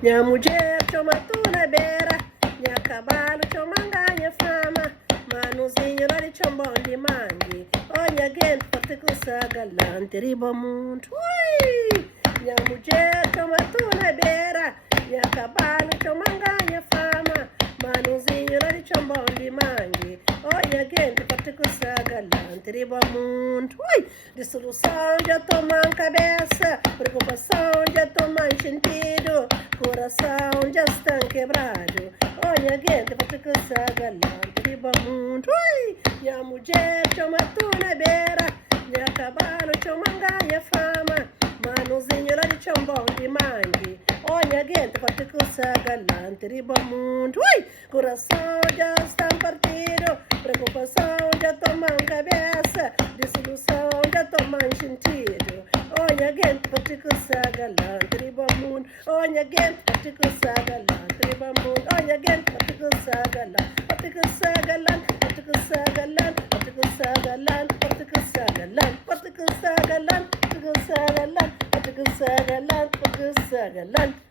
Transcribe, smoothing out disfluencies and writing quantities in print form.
Minha mulher chama tu na beira, minha cavalo chama ganha fama, manuzinho lá de chambão de mangue. Olha gente, pode que essa galante riba muito. Ui! Minha mulher chama tu na beira, minha cavalo chama ganha fama, manuzinho lá de chambão de mangue. Olha gente, pode que essa galante riba muito. Ui! Dissolução já toma cabeça, preocupação já toma sentido, coração já está quebrado. Olha, gente, você que essa galante riba muito. Ui! Minha mulher chama tu na beira, minha cavalo chama ganha fama, manuzinho lá de chambão de mangue. Olha, gente, você que essa galante riba muito. Ui! Coração já está partido, preocupação já toma cabeça, dissolução já toma sentido. Olha, gente, pode que essa galante riba muito. Olha, gente, pode que essa galante riba muito. Olha, gente, pode que essa galante, pode que essa galante, pode que essa galante, pode que essa galante, pode que essa galante, pode que essa galante, pode que essa galante, pode que essa galante, pode que essa galante.